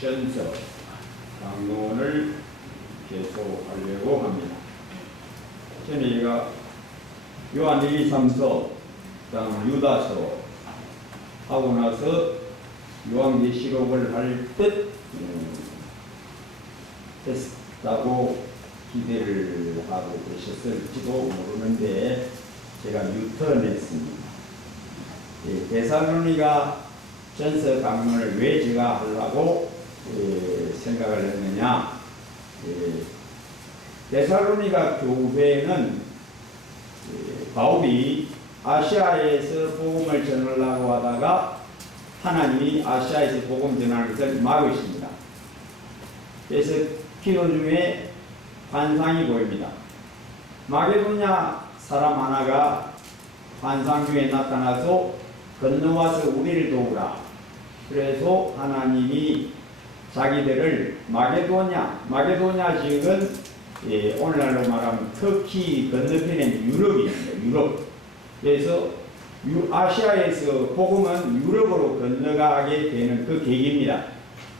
전서 강론을 계속하려고 합니다. 저희가 요한 1, 2, 3서, 그다음 유다서 하고 나서 요한계시록을 할 듯 했다고 기대를 하고 계셨을지도 모르는데 제가 유턴했습니다. 데살로니가 전서 강론을 왜 제가 하려고 생각을 했느냐. 데살로니가 교회는 바울이 아시아에서 복음을 전하려고 하다가 하나님이 아시아에서 복음 전하는 것을 막으십니다. 그래서 기도 중에 환상이 보입니다. 마게도냐 사람 하나가 환상 중에 나타나서 건너와서 우리를 도우라. 그래서 하나님이 자기들을 마게도냐 지역은 오늘날로 말하면 터키 건너편에 유럽입니다. 유럽. 그래서 아시아에서 복음은 유럽으로 건너가게 되는 그 계기입니다.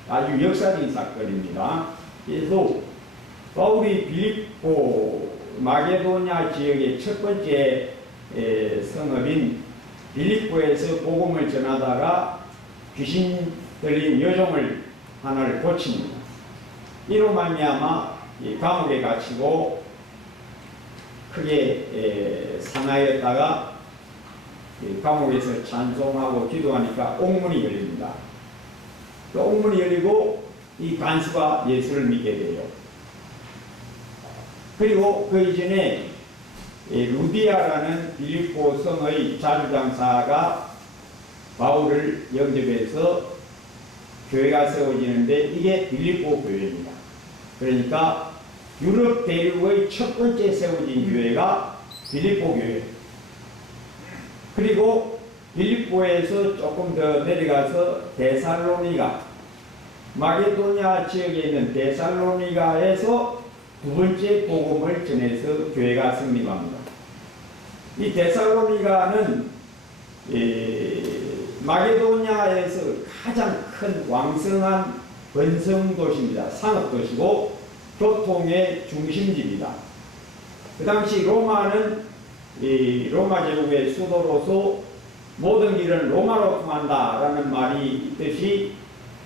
아주 역사적인 사건입니다. 그래서 바울이 빌립보 마게도냐 지역의 첫 번째 성읍인 빌립보에서 복음을 전하다가 귀신 들린 여종을 하나를 고칩니다. 이로 말미암아 감옥에 갇히고 크게 상하였다가 감옥에서 찬송하고 기도하니까 옥문이 열립니다. 그 옥문이 열리고 이 간수가 예수를 믿게 돼요. 그리고 그 이전에 루디아라는 빌립보 성의 자주장사가 바울을 영접해서 교회가 세워지는데 이게 빌립보 교회입니다. 그러니까 유럽 대륙의 첫 번째 세워진 교회가 빌립보 교회. 그리고 빌립보에서 조금 더 내려가서 데살로니가, 마게도냐 지역에 있는 데살로니가에서 두 번째 복음을 전해서 교회가 성립합니다. 이 데살로니가는 마게도냐에서 가장 큰 왕성한 번성 도시입니다. 상업 도시고 교통의 중심지입니다. 그 당시 로마는 로마 제국의 수도로서 모든 길은 로마로 통한다라는 말이 있듯이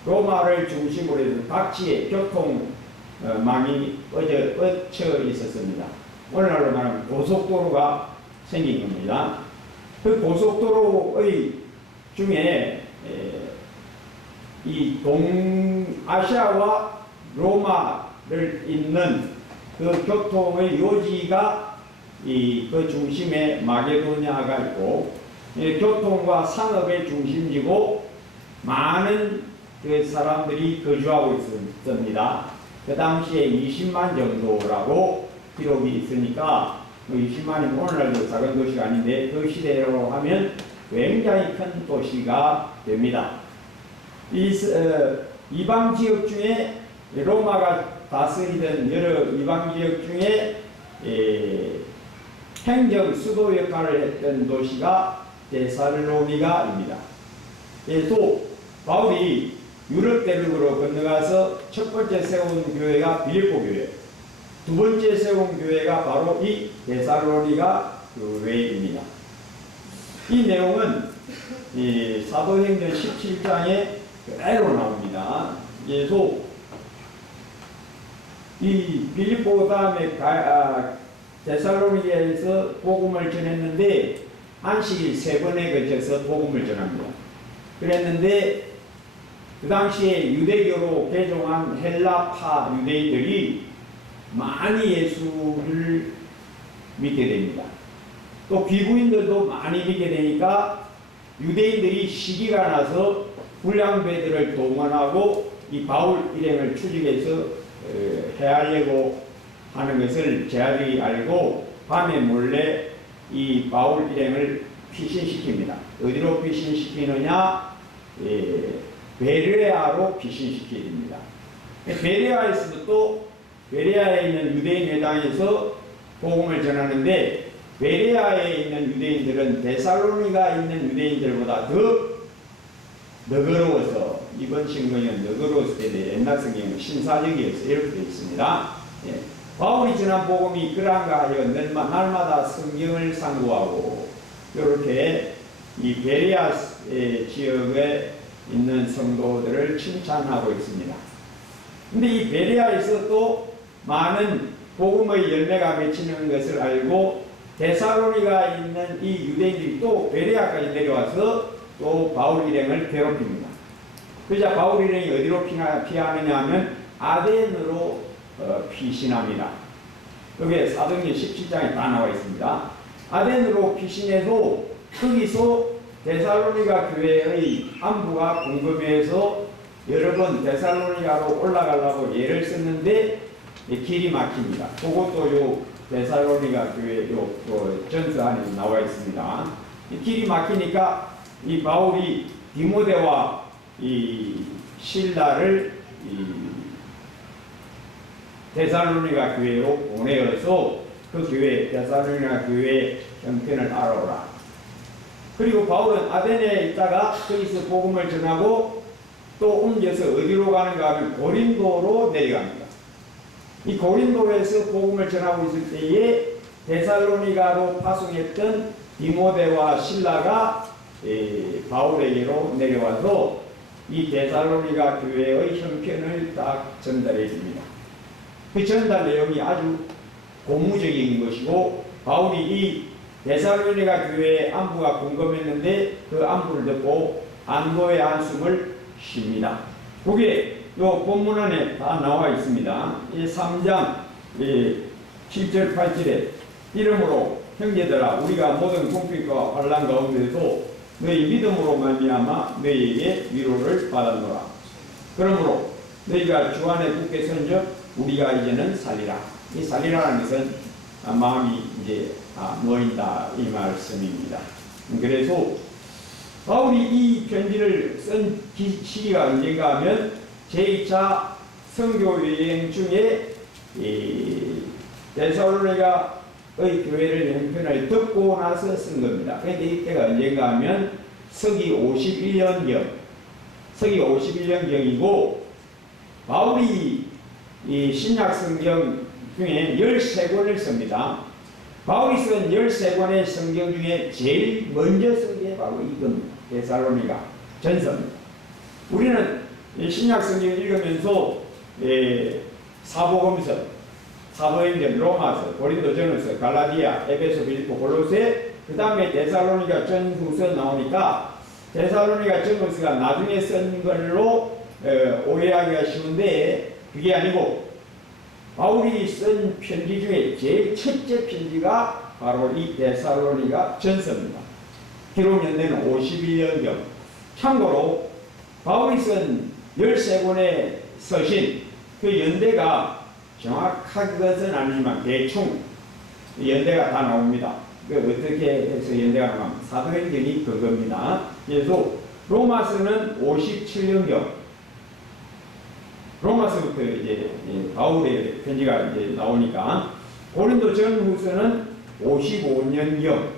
로마를 중심으로 해서 각지의 교통망이 뻗쳐 있었습니다. 오늘날로 말하면 고속도로가 생긴 겁니다. 그 고속도로의 중에 이 동아시아와 로마를 잇는 그 교통의 요지가 그 중심에 마게도냐가 있고, 교통과 산업의 중심지고 많은 그 사람들이 거주하고 있습니다. 그 당시에 20만 정도라고 기록이 있으니까 20만이면 오늘날도 작은 도시가 아닌데 그 시대로 하면 굉장히 큰 도시가 됩니다. 이방 지역 중에 로마가 다스리던 여러 이방 지역 중에 행정 수도 역할을 했던 도시가 데살로니가입니다. 그래서 바울이 유럽 대륙으로 건너가서 첫 번째 세운 교회가 빌립보 교회, 두 번째 세운 교회가 바로 이 데살로니가 교회입니다. 이 내용은 사도행전 17장에 그대로 나옵니다. 그래서 이 빌립보 다음에 데살로니가에서 복음을 전했는데 안식일 3번에 걸쳐서 복음을 전합니다. 그랬는데 그 당시에 유대교로 개종한 헬라파 유대인들이 많이 예수를 믿게 됩니다. 또 귀부인들도 많이 믿게 되니까 유대인들이 시기가 나서 불량배들을 동원하고 이 바울 일행을 추적해서 해하려고 하는 것을 제자들이 알고 밤에 몰래 이 바울 일행을 피신시킵니다. 어디로 피신시키느냐? 베레아로 피신시키게 됩니다. 베레아에서도 또 베레아에 있는 유대인 회당에서 복음을 전하는데 베레아에 있는 유대인들은 데살로니가 있는 유대인들보다 더 너그러워서 이거 이번 신경은 너그러웠을 때 옛날 성경은 신사적이어서 이렇게 되어 있습니다. 예. 바울이 전한 복음이 그러한가 하여 날마다 성경을 상고하고 이렇게 이 베레아 지역에 있는 성도들을 칭찬하고 있습니다. 근데 이 베레아에서 또 많은 복음의 열매가 맺히는 것을 알고 데살로니가 있는 이 유대인들이 또 베레아까지 내려와서 또 바울 일행을 괴롭힙니다. 그러자 바울 일행이 어디로 피하느냐 하면 아덴으로 피신합니다. 여기에 사도행전 17장에 다 나와 있습니다. 아덴으로 피신해도 거기서 데살로니가 교회의 안부가 궁금해서 여러 번 데살로니가로 올라가려고 예를 썼는데 길이 막힙니다. 그것도 요 데살로니가 교회 요 전서 안에 나와 있습니다. 길이 막히니까 이 바울이 디모데와 이 신라를 데살로니가 교회로 보내어서 그 교회 데살로니가 교회 형편을 알아오라. 그리고 바울은 아테네에 있다가 거기서 복음을 전하고 또 옮겨서 어디로 가는가 하면 고린도로 내려갑니다. 이 고린도에서 복음을 전하고 있을 때에 데살로니가로 파송했던 디모데와 신라가 바울에게로 내려와서 이 데살로니가 교회의 형편을 딱 전달해 줍니다. 그 전달 내용이 아주 고무적인 것이고 바울이 이 데살로니가 교회의 안부가 궁금했는데 그 안부를 듣고 안도의 한숨을 쉽니다. 그게 요 본문 안에 다 나와 있습니다. 이 3장 7절 8절에 이러므로 형제들아 우리가 모든 공핍과 환난 가운데도 너희 믿음으로 말미암아 너희에게 위로를 받았노라. 그러므로 너희가 주 안에 굳게 선적 우리가 이제는 살리라. 이 살리라는 것은 마음이 이제 놓인다 이 말씀입니다. 그래서 바울이 이 편지를 쓴 시기가 언젠가 하면 제2차 선교 여행 중에 데살로니가의 교회를 형편을 듣고 나서 쓴 겁니다. 그런데 이때가 언젠가 하면 서기 51년경이고 바울이 이 신약 성경 중에 13권을 씁니다. 바울이 쓴 13권의 성경 중에 제일 먼저 쓴 게 바로 이겁니다. 데살로니가 전서입니다. 우리는 신약 성경을 읽으면서 사복음서, 사도행전, 로마서, 고린도전서, 갈라디아, 에베소, 빌립보, 골로새, 그 다음에 데살로니가 전후서 나오니까 데살로니가 전후서가 나중에 쓴 걸로 오해하기가 쉬운데 그게 아니고 바울이 쓴 편지 중에 제일 첫째 편지가 바로 이 데살로니가 전서입니다. 기록 연대는 51년경. 참고로 바울이 쓴 13권의 서신 그 연대가 정확한 것은 아니지만 대충 연대가 다 나옵니다. 어떻게 해서 연대가 나오면 사도행전이 그겁니다. 그래서 로마서는 57년경. 로마서부터 이제 바울의 편지가 이제 나오니까 고린도 전후서는 55년경.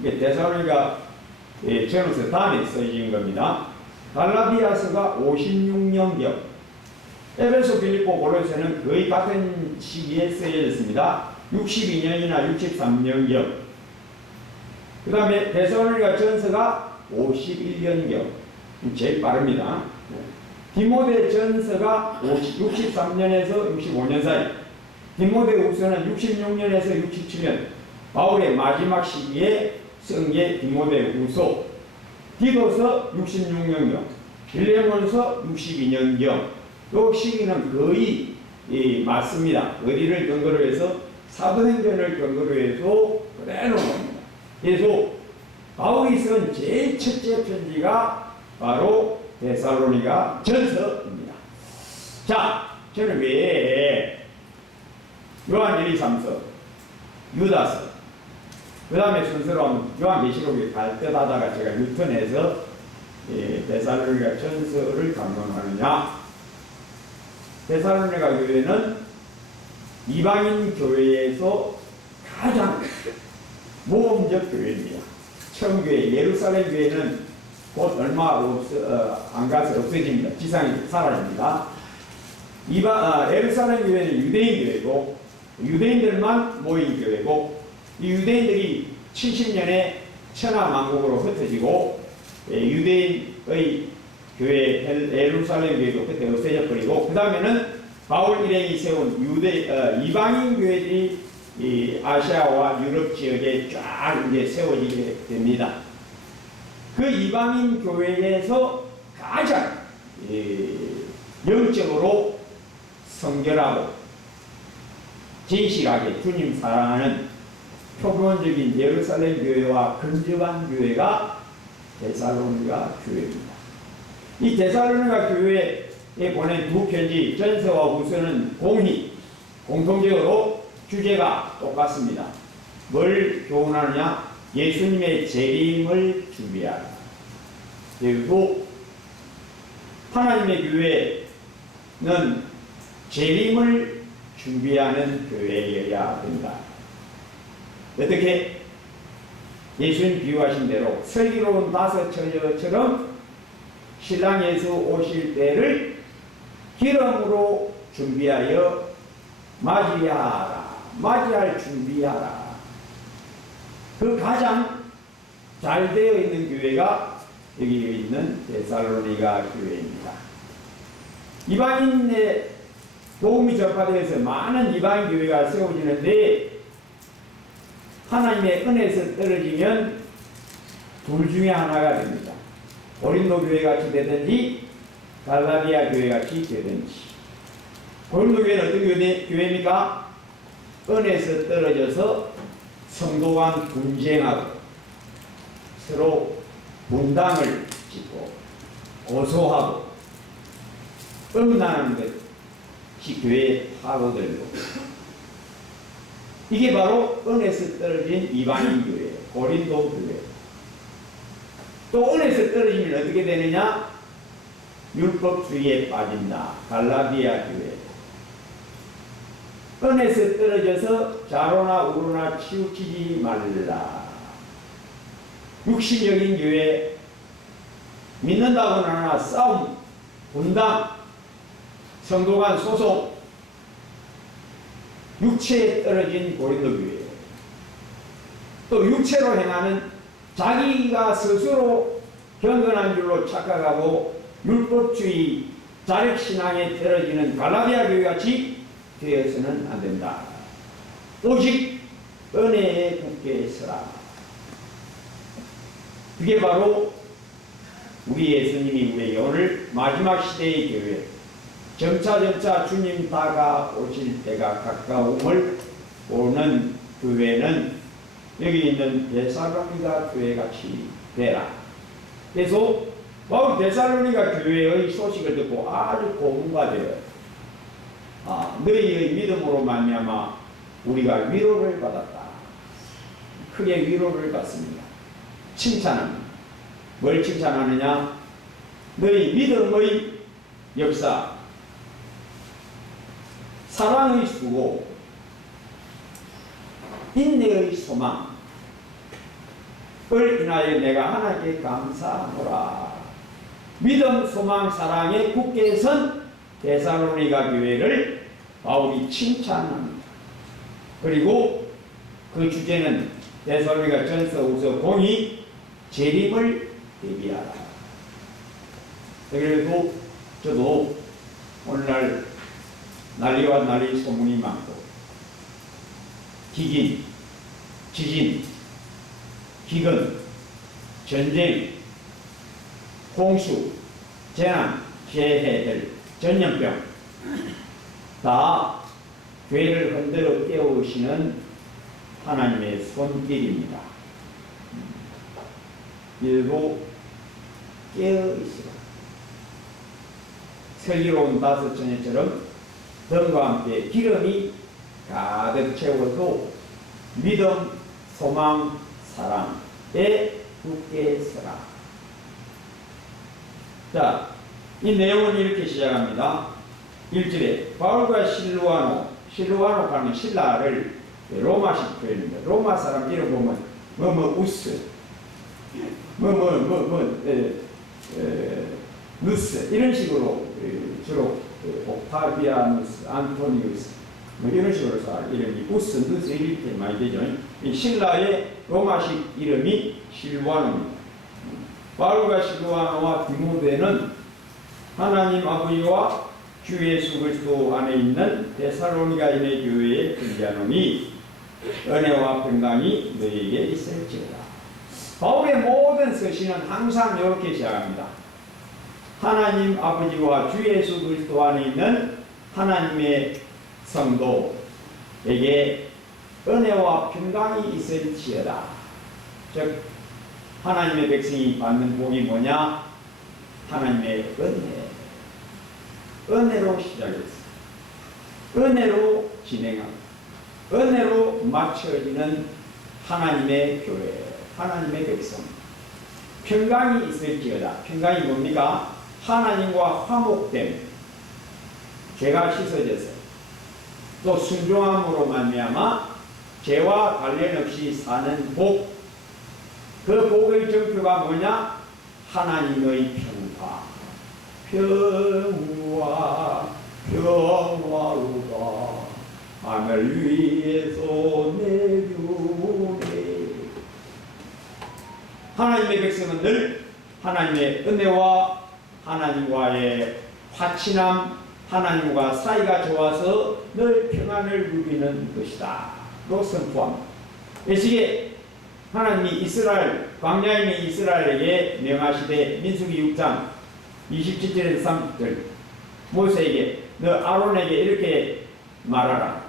이게 데살로니가 전후서 다음에 써진 겁니다. 갈라디아서가 56년경. 에베소, 빌립보, 골로새는 거의 같은 시기에 쓰여졌습니다. 62년이나 63년경. 그 다음에 데살로니가 전서가 51년경. 제일 빠릅니다. 디모데 전서가 63년에서 65년 사이. 디모데 후서는 66년에서 67년. 바울의 마지막 시기에 쓴 게 디모데 후서. 디도서 66년경. 빌레몬서 62년경. 이 시기는 거의 맞습니다. 어디를 근거로 해서 사도행전을 근거로 해서 그대로 옵니다. 그래서 바울이 쓴 제일 첫째 편지가 바로 데살로니가 전서입니다. 자, 저는 왜 요한 1, 2, 3서, 유다서, 그 다음에 순서로 요한계시록에 갈 듯 하다가 제가 유턴해서 데살로니가 전서를 강론하느냐. 데살로니가 교회는 이방인 교회에서 가장 모범적 교회입니다. 처음 교회 예루살렘 교회는 곧 얼마 안 가서 없어집니다. 지상에 사라집니다. 예루살렘 교회는 유대인 교회고 유대인들만 모인 교회고 이 유대인들이 70년에 천하만국으로 흩어지고 유대인의 교회 예루살렘 교회도 그때 없어져 버리고 그 다음에는 바울 일행이 세운 이방인 교회들이 이 아시아와 유럽 지역에 쫙 이제 세워지게 됩니다. 그 이방인 교회에서 가장 영적으로 성결하고 진실하게 주님 사랑하는 표본적인 예루살렘 교회와 근접한 교회가 데살로니가 교회입니다. 이 데살로니가 교회에 보낸 두 편지 전서와 후서는 공통적으로 주제가 똑같습니다. 뭘 교훈하느냐? 예수님의 재림을 준비하라. 그리고 하나님의 교회는 재림을 준비하는 교회여야 된다. 어떻게? 예수님 비유하신 대로 슬기로운 다섯 처녀처럼 신랑 예수 오실 때를 기름으로 준비하여 맞이하라. 맞이할 준비하라. 그 가장 잘 되어 있는 교회가 여기 있는 데살로니가 교회입니다. 이방인의 복음이 전파되어서 많은 이방인 교회가 세워지는데 하나님의 은혜에서 떨어지면 둘 중에 하나가 됩니다. 고린도 교회 같이 되든지 갈라디아 교회 같이 되든지. 고린도 교회는 어떤 교회입니까? 은혜에서 떨어져서 성도 간 분쟁하고 서로 분당을 짓고 고소하고 음란하는 것이 교회에 파고들고 이게 바로 은혜에서 떨어진 이방인 교회, 고린도 교회. 또 은혜에서 떨어지면 어떻게 되느냐? 율법주의에 빠진다. 갈라디아 교회. 은혜에서 떨어져서 자로나 우로나 치우치지 말라. 육신적인 교회, 믿는다고 하나 싸움, 분당, 성도 간 소송, 육체에 떨어진 고린도 교회. 또 육체로 행하는 자기가 스스로 경건한 줄로 착각하고 율법주의, 자력신앙에 떨어지는 갈라디아 교회 같이 되어서는 안 된다. 오직 은혜에 굳게 서라. 그게 바로 우리 예수님이 우리에게 오늘 마지막 시대의 교회, 점차 주님 다가오실 때가 가까움을 보는 교회는 여기 있는 데살로니가 교회같이 되라. 그래서 바울 데살로니가 교회의 소식을 듣고 아주 고문가 되어요. 너희의 믿음으로 말미암아 우리가 위로를 받았다. 크게 위로를 받습니다. 칭찬합니다. 뭘 칭찬하느냐? 너희 믿음의 역사, 사랑의 수고, 인내의 소망을 인하여 내가 하나님께 감사하노라. 믿음, 소망, 사랑에 굳게 선 데살로니가 교회를 바울이 칭찬합니다. 그리고 그 주제는 데살로니가 전서 후서 공의 재림을 대비하라. 그래도 저도 오늘날 난리와 난리 소문이 많고 기긴, 지진, 기근, 전쟁, 홍수, 재난, 재해들, 전염병 다 교회를 흔들어 깨우시는 하나님의 손길입니다. 일부 깨어있으라. 슬기로운 다섯 처녀처럼 등과 함께 기름이 가득 채워도 믿음, 소망, 사랑에 굳게 서라. 자, 이 내용은 이렇게 시작합니다. 1절에 바울과 실루아노 가는 신라를 로마식 표현입니다. 로마 사람 이름 보면 우스 누스 이런 식으로 주로 옥타비아누스, 안토니우스 뭐 이런 식으로 써 이름이 우스, 누스 이렇게 많이 되죠. 이 신라의 로마식 이름이 실와노입니다. 바울과 실와노와 디모데는 하나님 아버지와 주 예수 그리스도 안에 있는 데살로니가인의 교회에 존재하노니 은혜와 평강이 너희에게 있을지어다. 바울의 모든 서신은 항상 이렇게 시작합니다. 하나님 아버지와 주 예수 그리스도 안에 있는 하나님의 성도에게 은혜와 평강이 있을지어다. 즉 하나님의 백성이 받는 복이 뭐냐? 하나님의 은혜. 은혜로 시작했어요. 은혜로 진행하고 은혜로 맞춰지는 하나님의 교회, 하나님의 백성. 평강이 있을지어다. 평강이 뭡니까? 하나님과 화목됨, 죄가 씻어져서 또 순종함으로 말미암아 죄와 관련 없이 사는 복. 그 복의 정표가 뭐냐? 하나님의 평화. 평화 평화로다 하늘 위에서 내려오네. 하나님의 백성은 늘 하나님의 은혜와 하나님과의 화친함, 하나님과 사이가 좋아서 늘 평안을 누리는 것이다 로 선포합니다. 예시에 하나님이 이스라엘, 광야에 있는 이스라엘에게 명하시되 민수기 6장 27절에서 30절 모세에게 너 아론에게 이렇게 말하라.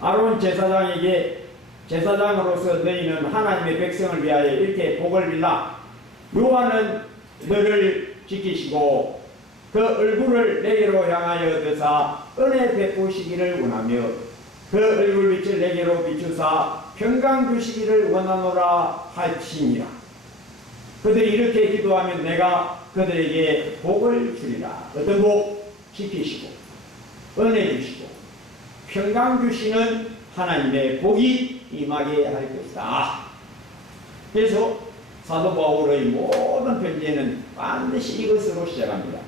아론 제사장에게 제사장으로서 너희는 하나님의 백성을 위하여 이렇게 복을 빌라. 여호와는 너를 지키시고 그 얼굴을 내게로 향하여 드사 은혜 베푸시기를 원하며 그 얼굴 빛을 내게로 비추사 평강 주시기를 원하노라 하시니라. 그들이 이렇게 기도하면 내가 그들에게 복을 주리라. 어떤 복? 지키시고 은혜 주시고 평강 주시는 하나님의 복이 임하게 할 것이다. 그래서 사도 바울의 모든 편지에는 반드시 이것으로 시작합니다.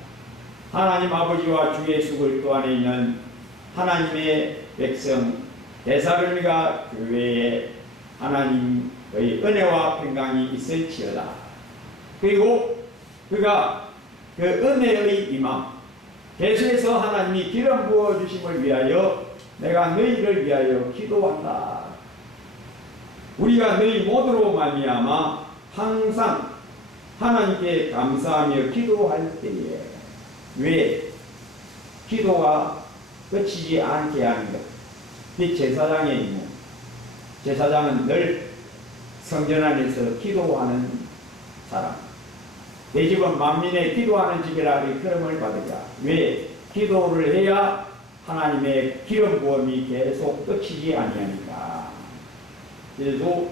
하나님 아버지와 주 예수 그리스도 안에 있는 하나님의 백성 데살로니가 교회에 하나님의 은혜와 평강이 있을지어다. 그리고 그가 그 은혜의 임함, 계속해서 하나님이 기름 부어주심을 위하여 내가 너희를 위하여 기도한다. 우리가 너희 모두로 말미암아 항상 하나님께 감사하며 기도할 때에 왜 기도가 끝이지 않게 하는 것. 이 제사장에 있는 제사장은 늘 성전 안에서 기도하는 사람. 내 집은 만민의 기도하는 집이라 일컬음을 받으자. 왜? 기도를 해야 하나님의 기름 부음이 계속 끝이지 아니하니까. 그래서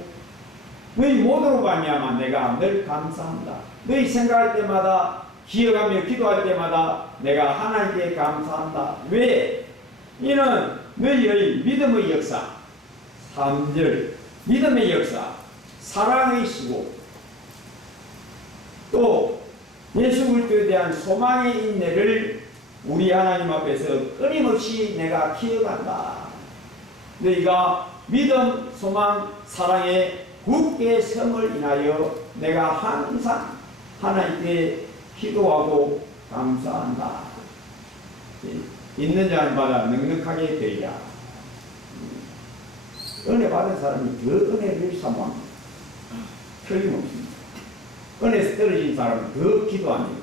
너희 모두로 말미암아 내가 늘 감사한다. 너희 생각할 때마다 기억하며 기도할 때마다 내가 하나님께 감사한다. 왜? 이는 너희의 믿음의 역사, 3절 믿음의 역사, 사랑의 수고, 또 예수 그리스도에 대한 소망의 인내를 우리 하나님 앞에서 끊임없이 내가 기억한다. 너희가 믿음, 소망, 사랑에 굳게 섬을 인하여 내가 항상 하나님께 기도하고 감사한다. 있는 자는 받아 넉넉하게 되리라. 은혜 받은 사람이 더 은혜를 사모합니다. 틀림없습니다. 은혜에서 떨어진 사람은 더 기도합니다.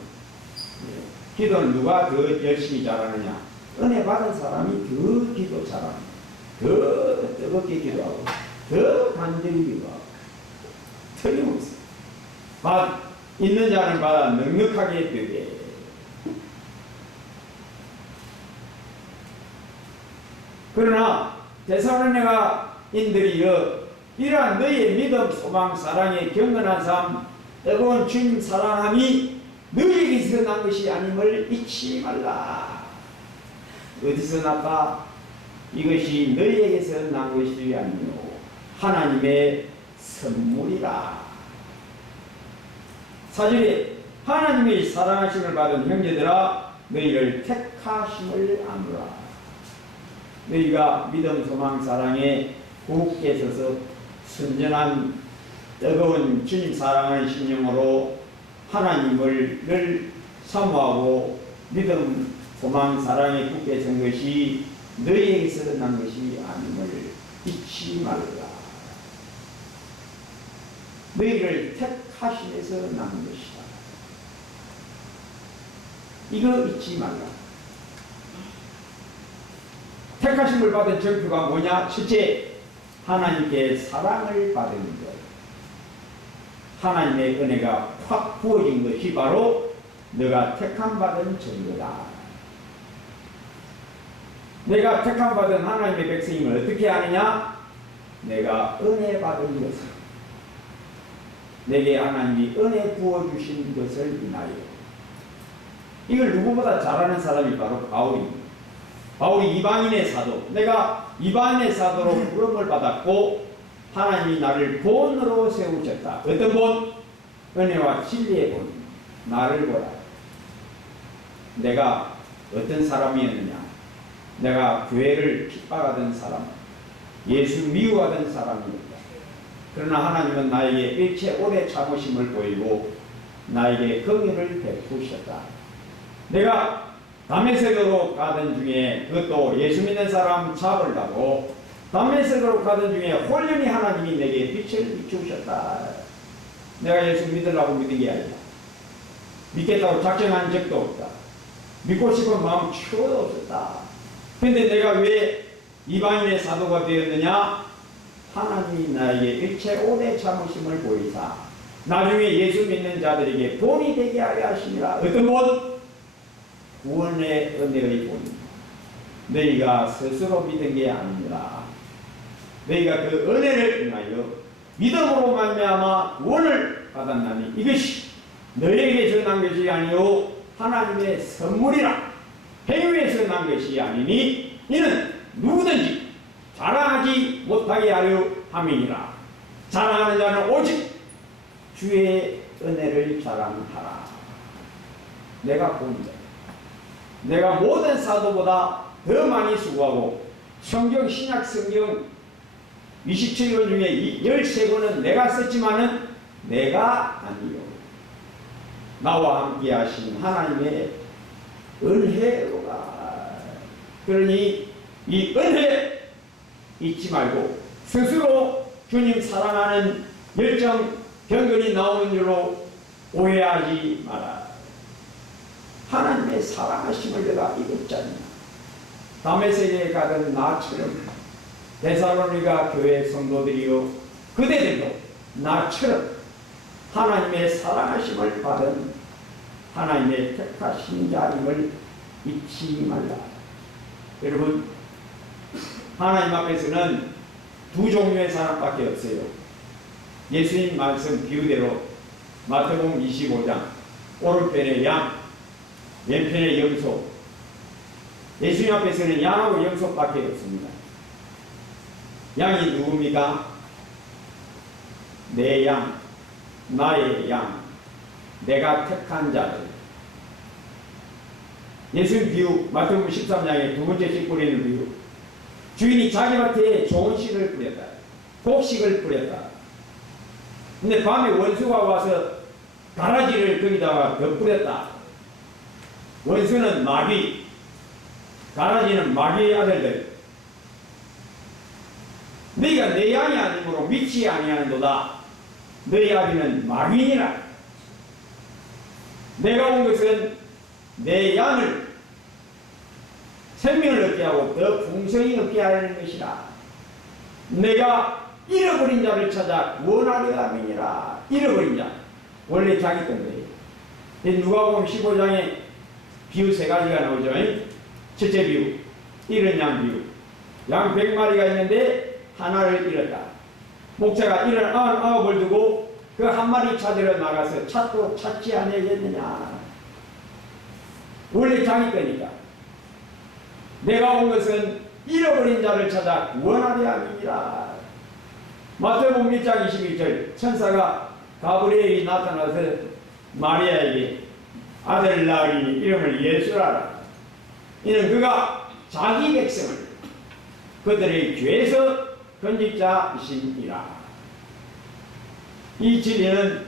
기도는 누가 더 열심히 잘하느냐? 은혜 받은 사람이 더 기도 잘합니다. 더 뜨겁게 기도하고 더 간절히 기도하고 틀림없습니다. 있는 자는 받아 넉넉하게 되게. 그러나 데살로니가인들이여 이러한 너희의 믿음, 소망, 사랑의 경건한 삶, 뜨거운 주님 사랑함이 너희에게서 난 것이 아님을 잊지 말라. 어디서 났다? 이것이 너희에게서 난 것이 아니요 하나님의 선물이라. 4절에 하나님의 사랑하심을 받은 형제들아 너희를 택하심을 아노라. 너희가 믿음, 소망, 사랑에 굳게 서서 순전한 뜨거운 주님 사랑하는 심령으로 하나님을 늘 사모하고 믿음, 소망, 사랑에 굳게 선 것이 너희에게서 난 것이 아님을 잊지 말라. 너희를 택하심에서 난 것이다. 이거 잊지 말라. 택하심을 받은 정표가 뭐냐? 첫째, 하나님께 사랑을 받은 것. 하나님의 은혜가 확 부어진 것이 바로 너가 택함받은 증거다. 내가 택함받은 하나님의 백성임을 어떻게 아느냐? 내가 은혜 받은 것을, 내게 하나님이 은혜 부어주신 것을 인하여. 이걸 누구보다 잘하는 사람이 바로 바울입니다. 바울이 이방인의 사도, 내가 이방인의 사도로 부름을 받았고 하나님이 나를 본으로 세우셨다. 어떤 본? 은혜와 진리의 본. 나를 보라. 내가 어떤 사람이었느냐? 내가 교회를 핍박하던 사람, 예수 미워하던 사람이었다. 그러나 하나님은 나에게 일체 오래 참으심을 보이고 나에게 긍휼을 베푸셨다. 내가 다메섹으로 가던 중에, 그것도 예수 믿는 사람 잡으려고 다메섹으로 가던 중에 홀연히 하나님이 내게 빛을 비추셨다. 내가 예수 믿으려고 믿은 게 아니다. 믿겠다고 작정한 적도 없다. 믿고 싶은 마음 추워도 없었다. 근데 내가 왜 이방인의 사도가 되었느냐? 하나님이 나에게 일체 오래 참으심을 보이사 나중에 예수 믿는 자들에게 본이 되게 하려 하심이라. 어떤 본? 구원의 은혜의 본입니다. 너희가 스스로 믿은 게 아니라 너희가 그 은혜를 인하여 믿음으로 말미암아 구원을 받았나니 이것이 너희에게서 난 것이 아니요 하나님의 선물이라. 행위에서 난 것이 아니니 이는 누구든지 자랑하지 못하게 하려 함이니라. 자랑하는 자는 오직 주의 은혜를 자랑하라. 내가 본다. 내가 모든 사도보다 더 많이 수고하고 성경, 신약 성경 27권 중에 13권은 내가 썼지만은 내가 아니요 나와 함께 하신 하나님의 은혜로라. 그러니 이 은혜 잊지 말고 스스로 주님 사랑하는 열정, 경건이 나오는 줄로 오해하지 마라. 하나님의 사랑하심을 내가 잊었잖냐. 다메섹에 가던 나처럼 데살로니가 교회 성도들이요 그대들도 나처럼 하나님의 사랑하심을 받은 하나님의 택하신 자임을 잊지 말라. 여러분, 하나님 앞에서는 두 종류의 사람밖에 없어요. 예수님 말씀 비유대로 마태복음 25장 오른편에 양, 왼편에 염소. 예수님 앞에서는 양하고 염소밖에 없습니다. 양이 누굽니까? 내 양, 나의 양, 내가 택한 자들. 예수님 비유, 마태복음 13장의 두 번째 씨 뿌리는 비유. 주인이 자기 밭에 좋은 씨를 뿌렸다. 곡식을 뿌렸다. 근데 밤에 원수가 와서 가라지를 거기다가 더 뿌렸다. 원수는 마귀, 가라지는 마귀의 아들들. 너희가 내 양이 아니므로 믿지 아니하는도다. 너희 아비는 마귀니라. 내가 온 것은 내 양을 생명을 얻게 하고 더 풍성히 얻게 하려는 것이라. 내가 잃어버린 자를 찾아 구원하려 함이니라. 잃어버린 자, 원래 자기 건데. 누가복음 15장에 비유 세 가지가 나오죠. 첫째 비유, 잃은 양 비유. 양 100마리가 있는데 하나를 잃었다. 목자가 99을 두고 그 한 마리 찾으러 나가서 찾도 찾지 않으겠느냐. 원래 자기 거니까. 내가 온 것은 잃어버린 자를 찾아 구원하려 함이니라. 마태복음 1장 22절 천사가 가브리엘이 나타나서 마리아에게 아들 낳으니 이름을 예수라라. 이는 그가 자기 백성을 그들의 죄에서 건질 자이심이라. 이 진리는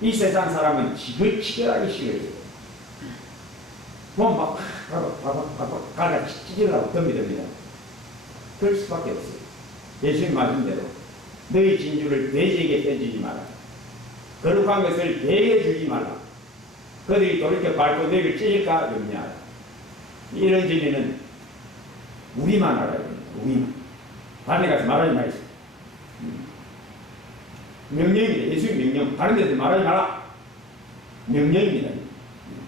이 세상 사람은 지글지글하기 싫어요. 막 갈가 찢으려고 덤비듭니다. 그럴 수밖에 없어요. 예수님 말씀대로 너희 진주를 돼지에게 던지지 마라. 거룩한 것을 개에게 주지 말라. 그들이 돌이켜 밟고 너희를 찢을까 염려하라. 이런 진리는 우리만 알아야 됩니다. 우리만. 다른 데 가서 말하지 마세요. 명령입니다. 예수의 명령. 다른 데서 말하지 마라. 명령입니다.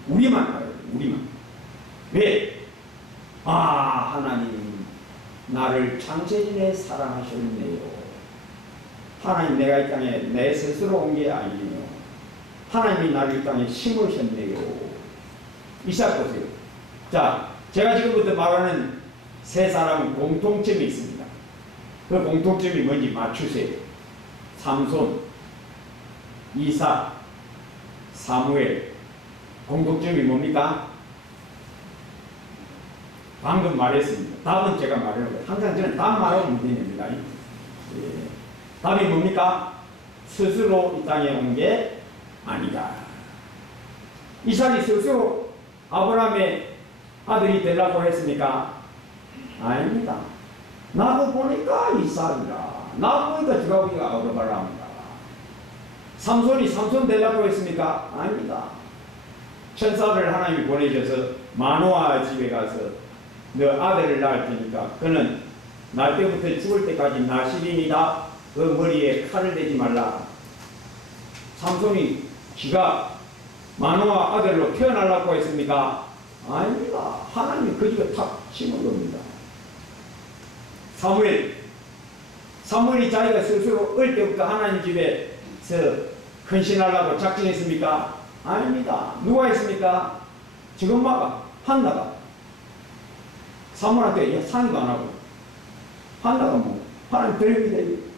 우리만 알아야 돼요. 우리만. 왜? 하나님 나를 창세전에 사랑하셨네요. 하나님 내가 이 땅에 내 스스로 온 게 아니에요. 하나님이 나를 이 땅에 심으셨네요. 이삭 보세요. 자, 제가 지금부터 말하는 세 사람은 공통점이 있습니다. 그 공통점이 뭔지 맞추세요. 삼손, 이삭, 사무엘. 공통점이 뭡니까? 방금 말했습니다. 답은 제가 말하는 거예요. 항상 저는 답 말하고 문제 냅니다. 답이 뭡니까? 스스로 이 땅에 온 게 아니다. 이삭이 스스로 아브라함의 아들이 되려고 했습니까? 아닙니다. 나도 보니까 이삭이라. 나도 보니까 주가 보니까 아브라함이다. 삼손이 삼손 되려고 했습니까? 아닙니다. 천사를 하나님이 보내셔서 마노아 집에 가서 너 아들을 낳을 테니까 그는 날 때부터 죽을 때까지 나시린이다. 그 머리에 칼을 대지 말라. 삼손이 지가 마노아 아들로 태어나려고 했습니까? 아닙니다. 하나님이 그 집에 탁 심은 겁니다. 사무엘이 자기가 스스로 어릴 때부터 하나님 집에서 헌신하려고 작정했습니까? 아닙니다. 누가 했습니까? 지금 막아 한나가 사무엘한테 상의도 안 하고 한나가 뭐 하나님 드립니다.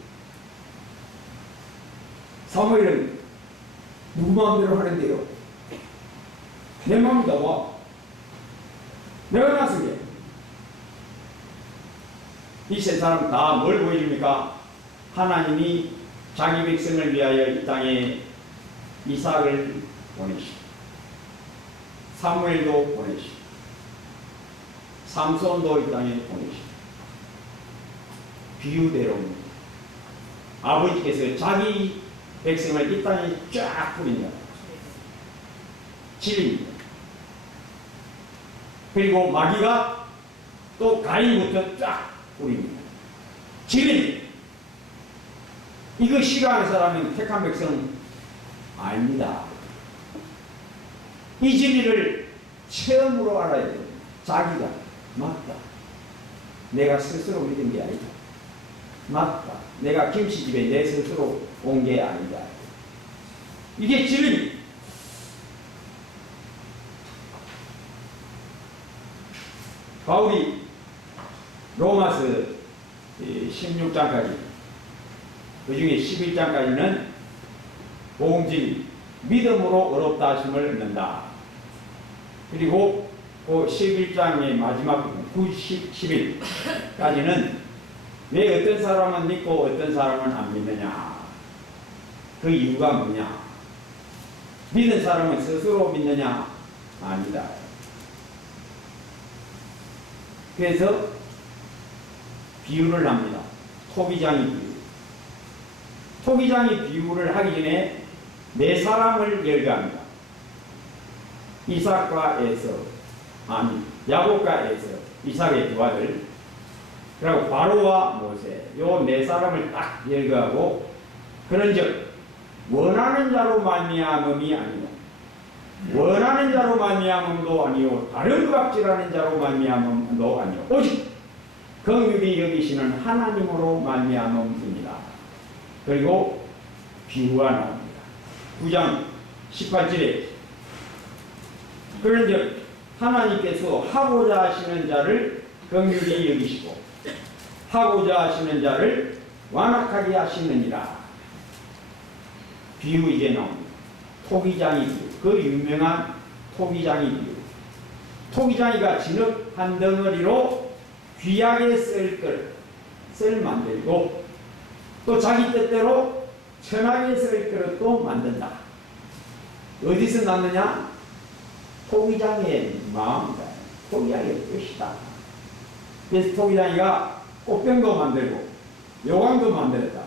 사무엘은 누구 마음대로 하는데요? 내 마음이다. 와 내가 낳았으니 이 세 사람 다 뭘 보여줍니까? 하나님이 자기 백성을 위하여 이 땅에 이삭을 보내시고 사무엘도 보내시고 삼손도 이 땅에 보내시고 비유대로입니다. 아버지께서 자기 백성을 이 땅에 쫙 뿌린다. 진리입니다. 그리고 마귀가 또 가인부터 쫙 뿌립니다. 진리입니다. 이거 싫어하는 사람은 택한 백성은 아닙니다. 이 진리를 체험으로 알아야 돼요. 자기가 맞다. 내가 스스로 믿은 게 아니다. 맞다. 내가 김씨집에 내 스스로 온 게 아니다. 이게 진리입니다. 바울이 로마서 16장까지 그 중에 11장까지는 복음진 믿음으로 어렵다 하심을 넣는다. 그리고 그 11장의 마지막 부분 9, 10, 11까지는 왜 어떤 사람은 믿고 어떤 사람은 안 믿느냐. 그 이유가 뭐냐. 믿는 사람은 스스로 믿느냐. 아니다. 그래서 비유를 합니다. 토기장이 비유. 토기장이 비유를 하기 전에 네 사람을 열거합니다. 이삭과 에서, 야곱과 에서, 이삭의 두 아들, 그리고 바로와 모세, 요 네 사람을 딱 열거하고, 그런즉 원하는 자로 말미암음이 아니요, 원하는 자로 말미암음도 아니요, 다른 각질하는 자로 말미암음도 아니요, 오직 긍휼히 여기시는 하나님으로 말미암음입니다. 그리고 비유가 나옵니다. 9장 18절에 그런즉 하나님께서 하고자 하시는 자를 긍휼히 여기시고 하고자 하시는 자를 완악하게 하시느니라. 비유 이제 나옵니다. 토기장이 그 유명한 토기장이 비유. 토기장이가 진흙 한 덩어리로 귀하게 썰 만들고 또 자기 뜻대로 천하게 썰 그릇도 만든다. 어디서 났느냐? 토기장의 마음이다. 토기장의 뜻이다. 그래서 토기장이가 꽃병도 만들고 요강도 만들었다.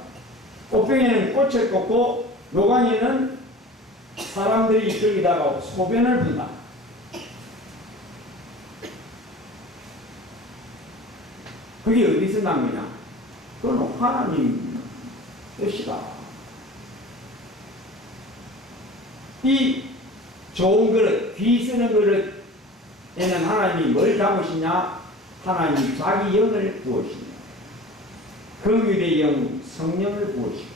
꽃병에는 꽃을 꽂고 요강에는 사람들이 거기다가 소변을 분다. 그게 어디서 난 거냐? 그건 하나님 뜻이다. 이 좋은 그릇, 귀 쓰는 그릇에는 하나님이 뭘 담으시냐? 하나님이 자기 영을 부으시냐? 긍휼의 영, 성령을 부으시고,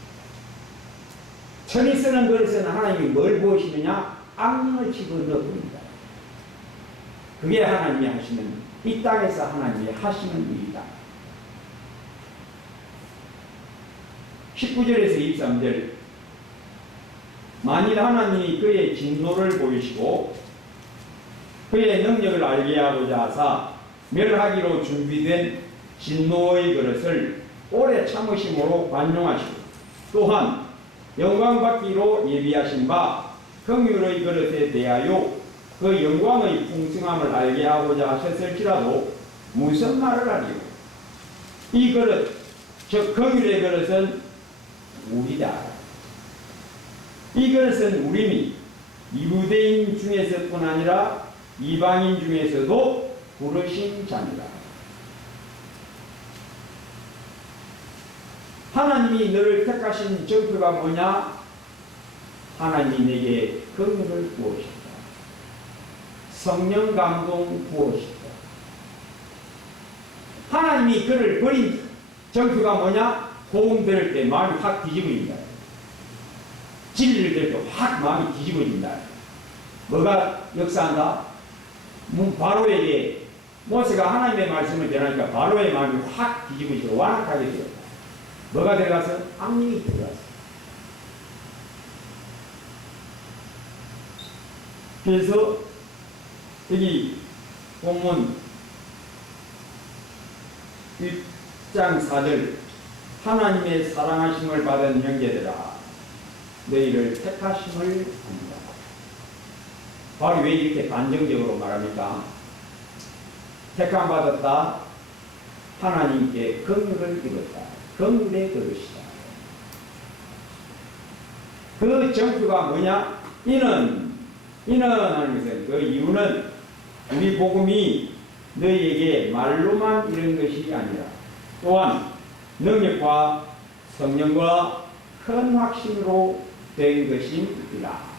천이 쓰는 그릇에는 하나님이 뭘 부으시느냐? 악령을 집어넣습니다. 그게 하나님이 하시는, 이 땅에서 하나님이 하시는 일이다. 19절에서 23절, 만일 하나님이 그의 진노를 보이시고 그의 능력을 알게 하고자 하사 멸하기로 준비된 진노의 그릇을 오래 참으심으로 관용하시고 또한 영광받기로 예비하신 바 긍휼의 그릇에 대하여 그 영광의 풍성함을 알게 하고자 하셨을지라도 무슨 말을 하리요? 이 그릇, 즉 긍휼의 그릇은 우리다. 이 그릇은 우리니 유대인 중에서뿐 아니라 이방인 중에서도 부르신 자니라. 하나님이 너를 택하신 정표가 뭐냐? 하나님이 내게 긍휼을 부으셨다. 성령 감동 부으셨다. 하나님이 그를 버린 정표가 뭐냐? 복음 들을 때 마음이 확 뒤집어진다. 진리를 들을 때 확 마음이 뒤집어진다. 뭐가 역사한다? 바로에게 모세가 하나님의 말씀을 전하니까 바로의 마음이 확 뒤집어지고 완악하게 되었다. 뭐가 들어가서? 악령이 들어갔어. 그래서 여기 본문 1장 4절 하나님의 사랑하심을 받은 형제들아 너희를 택하심을 합니다. 바로 왜 이렇게 단정적으로 말합니까? 택함 받았다. 하나님께 긍휼을 입었다. 긍휼의 그릇이다. 그 정표가 뭐냐? 이는 하는 것은 그 이유는 우리 복음이 너희에게 말로만 이런 것이 아니라 또한 능력과 성령과 큰 확신으로 된 것임이라.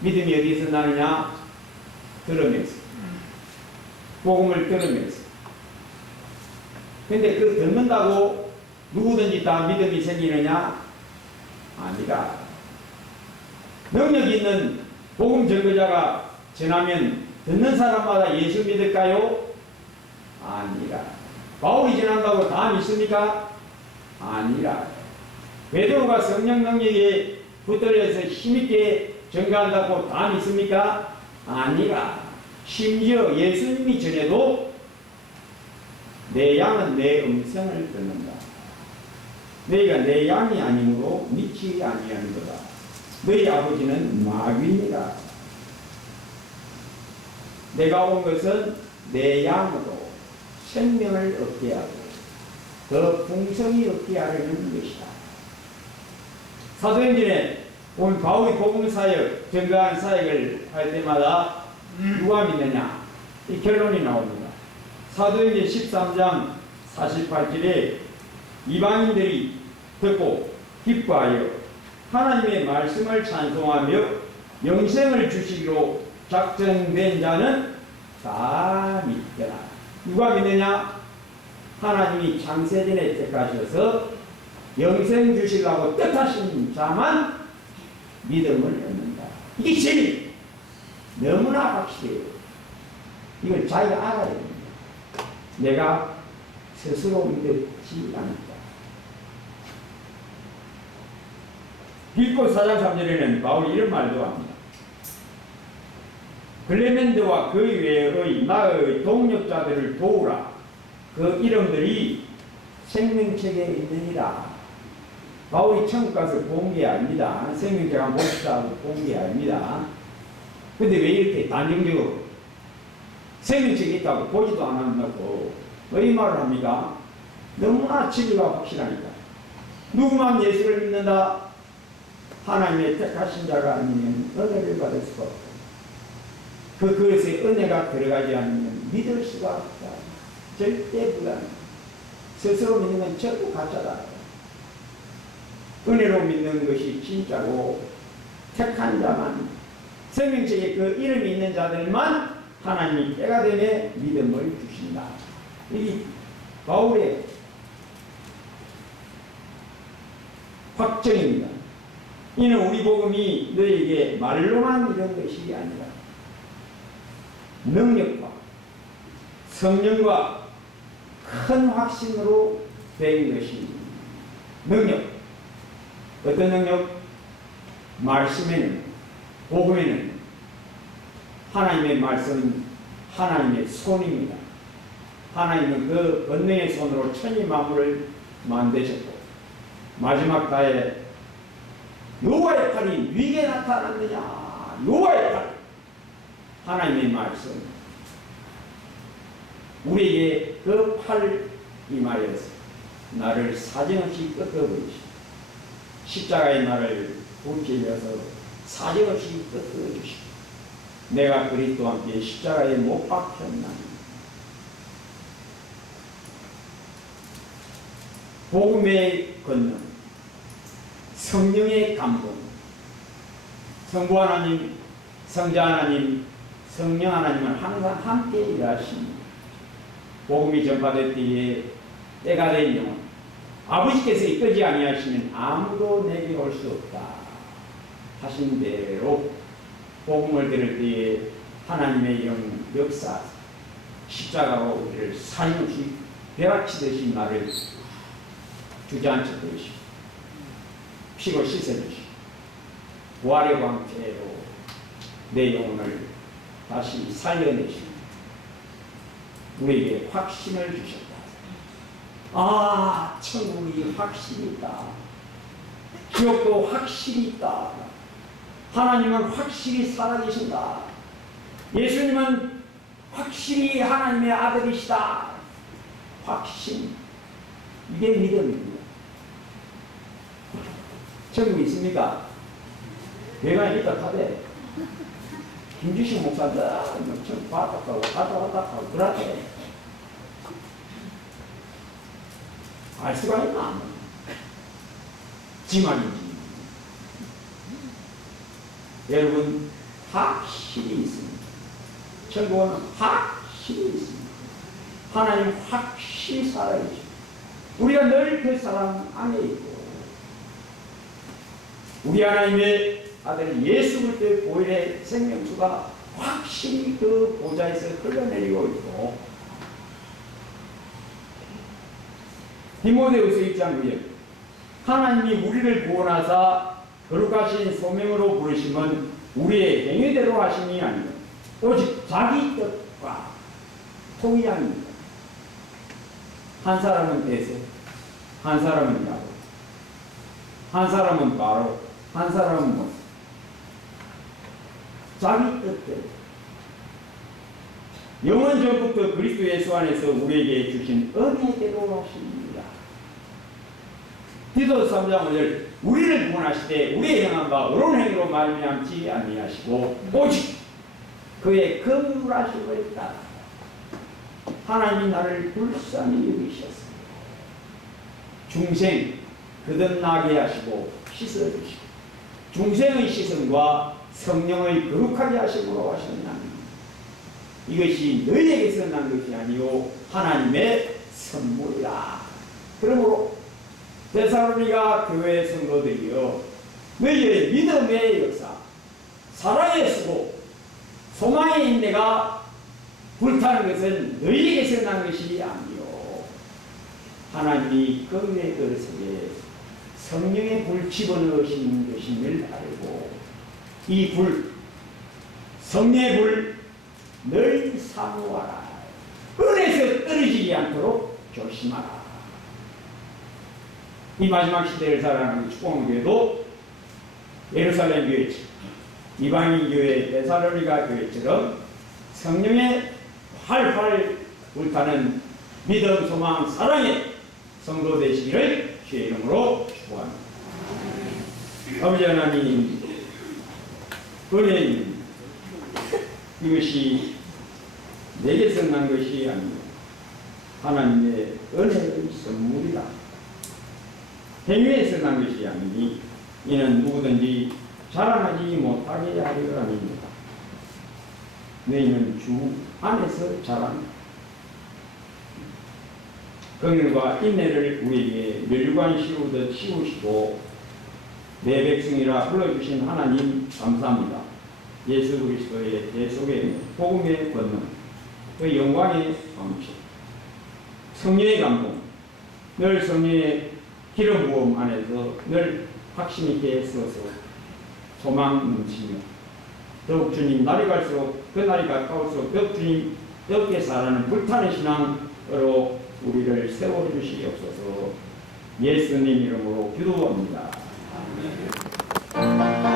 믿음이 어디서 나느냐? 들으면서. 복음을 들으면서. 근데 그 듣는다고 누구든지 다 믿음이 생기느냐? 아니라. 능력 있는 복음 전거자가 전하면 듣는 사람마다 예수 믿을까요? 아니라. 바울이 전한다고 다 믿습니까? 아니라. 베드로가 성령 능력에 붙들려서 힘있게 전가한다고 다 믿습니까? 아니라. 심지어 예수님이 전해도 내 양은 내 음성을 듣는다. 너희가 내 양이 아니므로 믿지 아니하는 거다. 너희 아버지는 마귀니라. 내가 온 것은 내 양으로 생명을 얻게 하고 더 풍성히 얻게 하려는 것이다. 사도행전에 오늘 바울이 복음 사역, 증거한 사역을 할 때마다 누가 믿느냐? 이 결론이 나옵니다. 사도행전 13장 48절에 이방인들이 듣고 기뻐하여 하나님의 말씀을 찬송하며 영생을 주시기로 작정된 자는 다 믿더라. 누가 믿느냐? 하나님이 창세전에 택하셔서 영생 주시려고 뜻하신 자만 믿음을 얻는다. 이게 제일 너무나 확실해요. 이걸 자기가 알아야 됩니다. 내가 스스로 믿지 않는다. 빌보 4장 3절에는 바울이 이런 말도 합니다. 클레멘드와 그 외의 나의 동력자들을 도우라. 그 이름들이 생명책에 있느니라. 바울이 천국 가서 본 게 아닙니다. 생명책 한번 봅시다 하고 본 게 아닙니다. 근데 왜 이렇게 단정적으로 생명책이 있다고 보지도 않았다고 이 말을 합니까? 너무나 진리가 확실하니까. 누구만 예수를 믿는다? 하나님의 택하신 자가 아니면 은혜를 받을 수가 없다. 그 그릇에 은혜가 들어가지 않으면 믿을 수가 없다. 절대 불가능. 스스로 믿는 건 전부 가짜다. 은혜로 믿는 것이 진짜고 택한 자만, 생명책에 그 이름이 있는 자들만 하나님이 때가 되매 믿음을 주신다. 이게 바울의 확정입니다. 이는 우리 복음이 너에게 말로만 이런 것이 아니라 능력과 성령과 큰 확신으로 된 것입니다. 능력. 어떤 능력? 말씀에는, 복음에는 하나님의 말씀은 하나님의 손입니다. 하나님은 그 권능의 손으로 천지 만물을 만드셨고 마지막 날에 여호와의 팔이 위게 나타났느냐? 여호와의 팔. 하나님의 말씀. 우리에게 그 팔이 말이어서 나를 사정없이 꺾어버리시고 십자가의 나를 불질려서 사정없이 꺾어주시고 내가 그리스도와 함께 십자가에 못 박혔나니. 복음의 권능, 성령의 감동, 성부 하나님, 성자 하나님, 성령 하나님은 항상 함께 일하십니다. 복음이 전파될 때에 때가 된 영혼, 아버지께서 이끌지 아니하시면 아무도 내게 올 수 없다 하신 대로 복음을 들을 때에 하나님의 영 역사, 십자가로 우리를 사임없이 벼락치듯이 나를 주저앉혀 버리시고 피고 씻어주시고 부활의 광채로 내 영혼을 다시 살려내시고 우리에게 확신을 주셨다. 아, 천국이 확신이 있다. 지옥도 확신이 있다. 하나님은 확실히 살아계신다. 예수님은 확실히 하나님의 아들이시다. 확신. 이게 믿음입니다. 천국이 있습니까? 대관이 있다 하되 김주식 목사들 천국 받았다고 갔다 하고 그러대. 알 수가 있나? 지만이지. 여러분 확실히 있습니다. 천국은 확실히 있습니다. 하나님 확실히 살아계십니다. 우리가 늘 그 사랑 안에 있고 우리 하나님의 아들 예수 그리스도의 보혈의 생명수가 확실히 그 보좌에서 흘러내리고 있고 디모데후서 1장 9절 하나님이 우리를 구원하사 거룩하신 소명으로 부르심은 우리의 행위대로 하심이 아니라 오직 자기 뜻과 통일함입니다. 한 사람은 대세, 한 사람은 야곱, 한 사람은 바로, 한 사람은 모세. 자기 뜻대로 영원 전부터 그리스도 예수 안에서 우리에게 주신 은혜대로 하십니다. 디도서 3장 5절 우리를 구원하시되 우리의 행한 바 의로운 행위로 말미암지 아니하시고 오직 그의 긍휼하심을 따라 하나님이 나를 불쌍히 여기셨습니다. 중생 거듭나게 하시고 씻어주시고 중생의 씻음과 성령의 거룩하게 하심으로 하셨나니 이것이 너희에게서 난 것이 아니요 하나님의 선물이라. 그러므로 데살로니가 교회 성도들이여 너희의 믿음의 역사 사랑의 수고 소망의 인내가 불타는 것은 너희에게서 난 것이 아니요 하나님이 껌의 그릇에 성령의 불 집어넣으신 것임을 알고 이 불, 성령의 불, 늘 사모하라. 은혜에서 떨어지지 않도록 조심하라. 이 마지막 시대를 살아가는 축복교회도 예루살렘 교회처럼, 이방인 교회 데살로니가 교회처럼 성령의 활활 불타는 믿음, 소망, 사랑의 성도 되시기를 주의 이름으로 축복합니다. 아버지 하나님, 은혜는 이것이 내게서 난 것이 아니고 하나님의 은혜의 선물이다. 행위에서 난 것이 아니니 이는 누구든지 자랑하지 못하게 하려 함입니다. 너희는 주 안에서 자랑합니다. 긍휼과 인내를 우리에게 멸류관 씌우듯 씌우시고 내 백성이라 불러주신 하나님 감사합니다. 예수 그리스도의 대속의 복음의 권능, 그 영광의 방식, 성령의 감동, 늘 성령의 기름 부음 안에서 늘 확신 있게 서서 소망 넘치며 더욱 주님 날이 갈수록 그 날이 가까울수록 더욱 주님 뜨겁게 살아가는 불타는 신앙으로 우리를 세워주시옵소서. 예수님 이름으로 기도합니다. 아멘.